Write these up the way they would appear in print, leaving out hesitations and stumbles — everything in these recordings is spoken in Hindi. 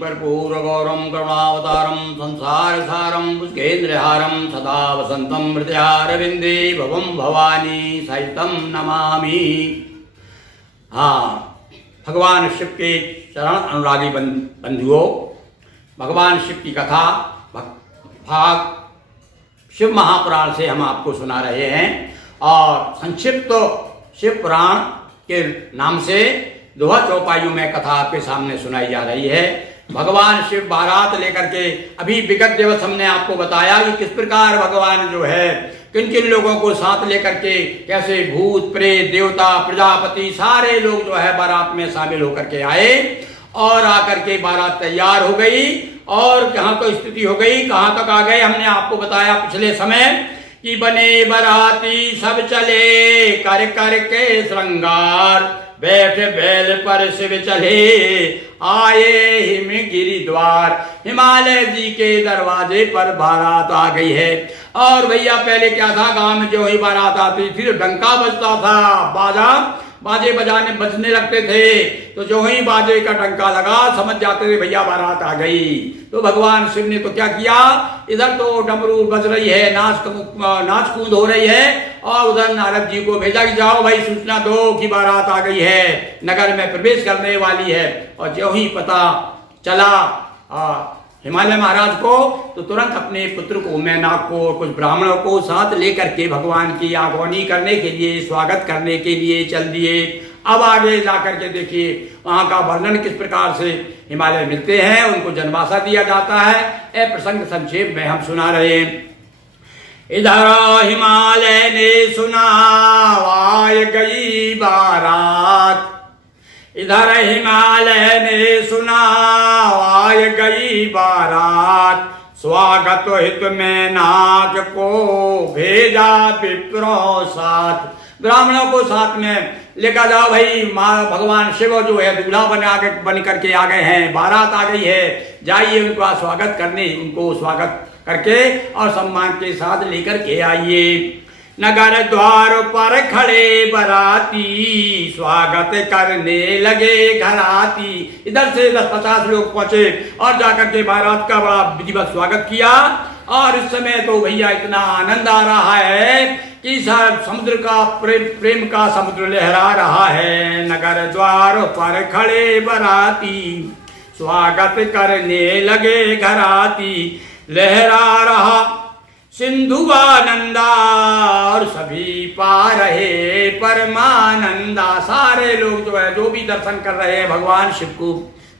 कर्पूरगौरं करुणावतारं संसारसारं पुष्पेन्द्रहारं सदा वसन्तं हृदयारविन्दे भवं भवानी सहितं नमामि। हाँ, भगवान शिव के चरण अनुरागी बंधुओं, भगवान शिव की कथा भाग शिव महापुराण से हम आपको सुना रहे हैं और संक्षिप्त शिव पुराण के नाम से दोहा चौपाइयों में कथा आपके सामने सुनाई जा रही है। भगवान शिव बारात लेकर के अभी विगत दिवस हमने आपको बताया कि किस प्रकार भगवान जो है किन किन लोगों को साथ लेकर के कैसे भूत प्रेत देवता प्रजापति सारे लोग जो है बारात में शामिल होकर के आए और आकर के बारात तैयार हो गई और कहाँ तो स्थिति हो गई, कहाँ तक आ गए हमने आपको बताया पिछले समय कि बने बराती सब चले कर कर के श्रृंगार, बैठ बैल पर शिव चले आए हिम गिरिद्वार। हिमालय जी के दरवाजे पर बारात आ गई है। और भैया पहले क्या था, गांव में जो ही बारात आती थी डंका बजता था, बाजे बजाने बजने लगते थे, तो जो ही बाजे का डंका लगा समझ जाते थे भैया बारात आ गई। तो भगवान शिव ने तो क्या किया, इधर तो डमरू बज रही है, नाच कूद हो रही है और उधर नारद जी को भेजा कि जाओ भाई सूचना दो कि बारात आ गई है, नगर में प्रवेश करने वाली है। और जो ही पता चला हिमालय महाराज को, तो तुरंत अपने पुत्र को मैनाक को कुछ ब्राह्मणों को साथ लेकर के भगवान की आगवानी करने के लिए स्वागत करने के लिए चल दिए। अब आगे जाकर के देखिए वहां का वर्णन किस प्रकार से हिमालय मिलते हैं, उनको जन्माशा दिया जाता है। ए प्रसंग संक्षेप में हम सुना रहे हैं। इधर हिमालय ने सुना आय गई बारात, इधर हिमालय ने सुना आय गई बारात, स्वागत हित में नाक को भेजा विप्रो साथ। ब्राह्मणों को साथ में लेकर जाओ भाई, भगवान शिव जो है दूल्हा बन करके आ गए हैं, बारात आ गई है, जाइए उनका स्वागत करने, उनको स्वागत करके और सम्मान के साथ लेकर के आइए। नगर द्वार पर खड़े बराती, स्वागत करने लगे घराती। इधर से 10-50 लोग पहुंचे और जाकर के बारात का बड़ा विधिवत स्वागत किया। और इस समय तो भैया इतना आनंद आ रहा है कि समुद्र का प्रेम का समुद्र लहरा रहा है। नगर द्वार पर खड़े बराती, स्वागत करने लगे घराती, लहरा रहा सिंधुवानंदा और सभी पा रहे परमानंदा। सारे लोग जो है जो भी दर्शन कर रहे हैं भगवान शिव को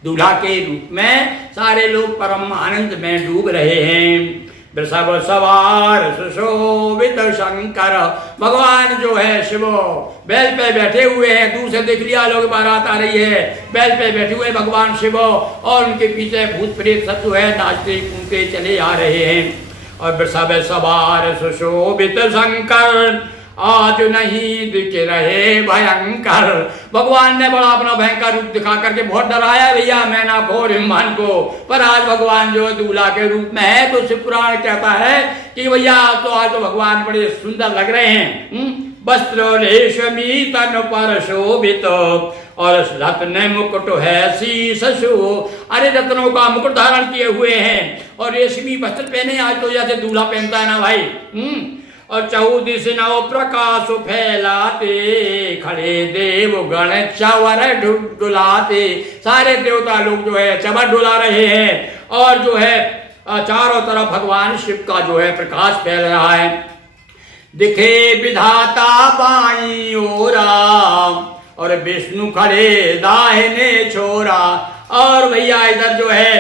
दूल्हा के रूप में, सारे लोग परम आनंद में डूब रहे हैं। वृषभ सवार सुशोभित शंकर, भगवान जो है शिव बैल पे बैठे हुए हैं। दूर से देख लिया लोग बारात आ रही है, बैल पे बैठे हुए भगवान शिव और उनके पीछे भूत प्रेत सब जो है नाचते कूदते चले आ रहे हैं। और वृषभ सवार सुशोभित शंकर, आज नहीं दिख रहे भयंकर। भगवान ने बड़ा अपना भयंकर रूप दिखा करके बहुत डराया भैया मैना घोर हिमान को, पर आज भगवान जो दूल्हा के रूप में है। तो शिव पुराण कहता है कि भैया तो आज तो भगवान बड़े सुंदर लग रहे हैं। वस्त्र रेशमी तन पर शोभित और रत्न मुकुट है शीश शो। अरे रत्नों का मुकुट धारण किए हुए हैं और रेशमी वस्त्र पहने, आज तो जैसे दूल्हा पहनता है ना भाई। और 14 नव प्रकाश फैलाते, खड़े देव गण चवर डुलाते। सारे देवता लोग जो है चवर डुला रहे हैं और जो है चारों तरफ भगवान शिव का जो है प्रकाश फैल रहा है। दिखे विधाता बाई ओरा और विष्णु खड़े दाहिने छोरा। और भैया इधर जो है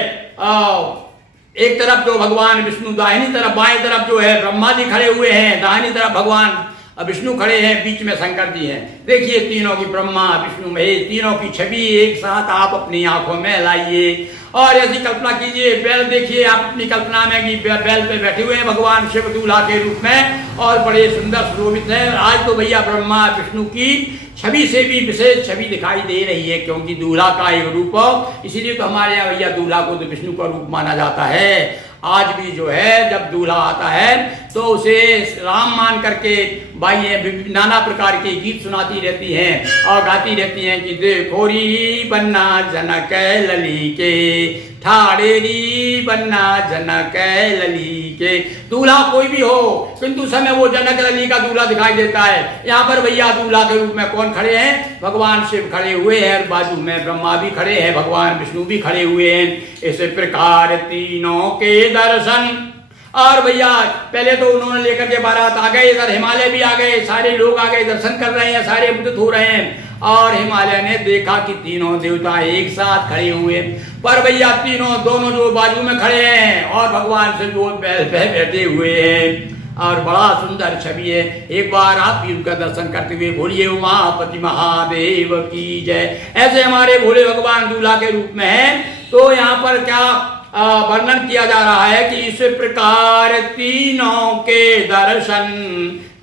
एक तरफ जो भगवान विष्णु, दाहिनी तरफ बाएं तरफ जो है ब्रह्मा जी खड़े हुए हैं, दाहिनी तरफ भगवान विष्णु खड़े हैं, बीच में शंकर जी हैं। देखिए तीनों की, ब्रह्मा विष्णु महेश, तीनों की छवि एक साथ आप अपनी आंखों में लाइए और ऐसी कल्पना कीजिए। बैल देखिए आप अपनी कल्पना में कि बैल पे बैठे हुए हैं भगवान शिव दूल्हा के रूप में और बड़े सुंदर सुशोभित हैं। आज तो भैया ब्रह्मा विष्णु की छवि से भी विशेष छवि दिखाई दे रही है, क्योंकि दूल्हा का एक रूप, इसीलिए तो हमारे यहाँ भैया दूल्हा को तो विष्णु का रूप माना जाता है। आज भी जो है जब दूल्हा आता है तो उसे राम मान करके बाइयाँ नाना प्रकार के गीत सुनाती रहती हैं और गाती रहती हैं कि देखो री बन्ना जनक लली के, ठाड़ेरी बन्ना जनक लली के। दूल्हा कोई भी हो किंतु समय वो जनक लली का दूल्हा दिखाई देता है। यहाँ पर भैया दूल्हा के रूप में कौन खड़े हैं? भगवान शिव खड़े हुए हैं और बाजू में ब्रह्मा भी खड़े हैं, भगवान विष्णु भी खड़े हुए हैं। इस प्रकार तीनों के दर्शन। और भैया पहले तो उन्होंने लेकर के बारात आ गए, इधर हिमालय भी आ गए, सारे लोग आ गए, दर्शन कर रहे हैं, सारे मुक्त हो रहे हैं। और हिमालय ने देखा कि तीनों देवता एक साथ खड़े हुए, पर भैया तीनों दोनों जो बाजू में खड़े हैं और भगवान से जो बैठे हुए हैं और बड़ा सुंदर छवि है। एक बार आप भी उनका दर्शन करते हुए बोलिए उमापति महादेव की जय। ऐसे हमारे भोले भगवान दूल्हा के रूप में है। तो यहाँ पर क्या वर्णन किया जा रहा है कि इस प्रकार तीनों के दर्शन,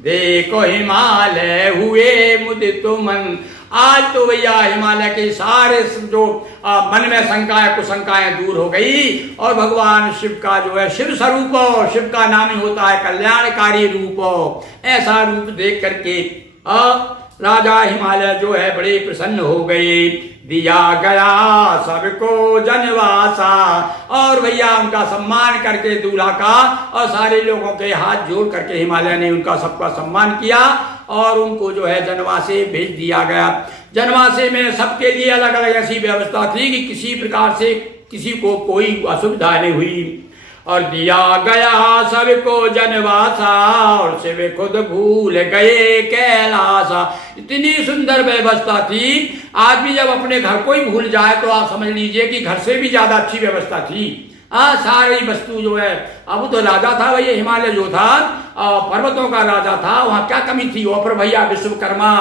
देखो हिमालय हुए मुदित मन। आज तो भैया हिमालय के सारे जो मन में शंकाएं कुशंकाएं दूर हो गई और भगवान शिव का जो है शिव स्वरूप, शिव का नाम ही होता है कल्याणकारी रूप। ऐसा रूप देख करके राजा हिमालय जो है बड़े प्रसन्न हो गए। दिया गया सबको जनवासा, और भैया उनका सम्मान करके दूल्हा का और सारे लोगों के हाथ जोड़ करके हिमालय ने उनका सबका सम्मान किया और उनको जो है जनवासे भेज दिया गया। जनवासे में सबके लिए अलग अलग ऐसी व्यवस्था थी कि किसी प्रकार से किसी को कोई असुविधा नहीं हुई। और दिया गया सबको जनवासा और शिव खुद भूल गए कैलासा। इतनी सुंदर व्यवस्था थी। आज भी जब अपने घर को ही भूल जाए तो आप समझ लीजिए कि घर से भी ज्यादा अच्छी व्यवस्था थी। सारी वस्तु जो है, अब तो राजा था भैया हिमालय जो था पर्वतों का राजा था, वहां क्या कमी थी? वो पर भैया विश्वकर्मा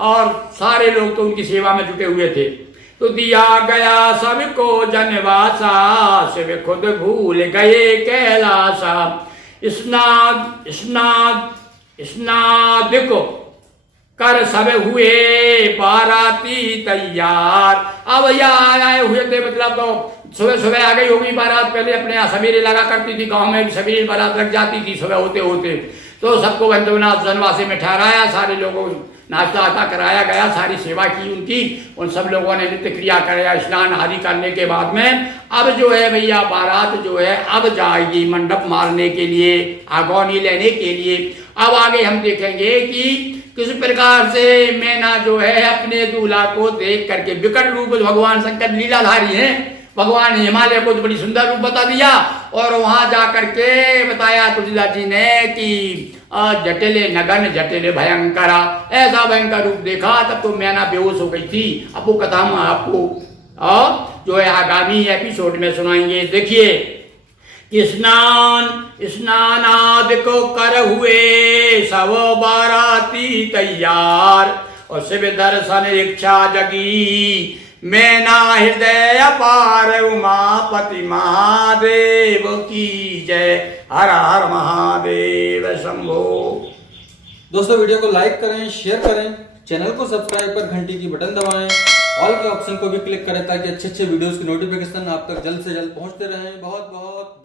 और सारे लोग तो उनकी सेवा में जुटे हुए थे। तो दिया गया सबको जनवासा, शिव खुद भूल गए कैलासा। स्नाद स्नाद स्नाद को कर सब हुए बाराती तैयार। अब यहाँ आए हुए थे, मतलब तो सुबह सुबह आ गई होगी बारात। पहले अपने यहाँ सवेरे लगा करती थी, गांव में भी सवेरे बारात लग जाती थी सुबह होते होते। तो सबको बंधुनाथ जनवासे में ठहराया, सारे लोगों नाश्ता आता कराया गया, सारी सेवा की उनकी। उन सब लोगों ने नित्य क्रिया कराया, स्नान आदि करने के बाद में अब जो है भैया बारात जो है अब जाएगी मंडप मारने के लिए, आगोनी लेने के लिए। अब आगे हम देखेंगे कि किस प्रकार से मैना जो है अपने दूल्हा को देख करके, विकट रूप भगवान शंकर लीलाधारी हैं, भगवान हिमालय को तो बड़ी सुंदर रूप बता दिया और वहां जाकर के बताया तुलसीदास जी ने कि जटिले नगन जटिले भयंकरा, ऐसा भयंकर रूप देखा। तब तो मैना बेहोश हो गई थी। अब वो कथा हम आपको जो है आगामी एपिसोड में सुनाएंगे। देखिए स्नानादि को कर हुए सब बाराती तैयार और शिव दर्शन इच्छा जगी, मैना हृदय अपार उमापति महादेव की जय। हर हर महादेव शंभो। दोस्तों वीडियो को लाइक करें, शेयर करें, चैनल को सब्सक्राइब कर घंटी की बटन दबाएं, ऑल के ऑप्शन को भी क्लिक करें ताकि अच्छे अच्छे वीडियोस की नोटिफिकेशन आप तक जल्द से जल्द पहुंचते रहें। बहुत बहुत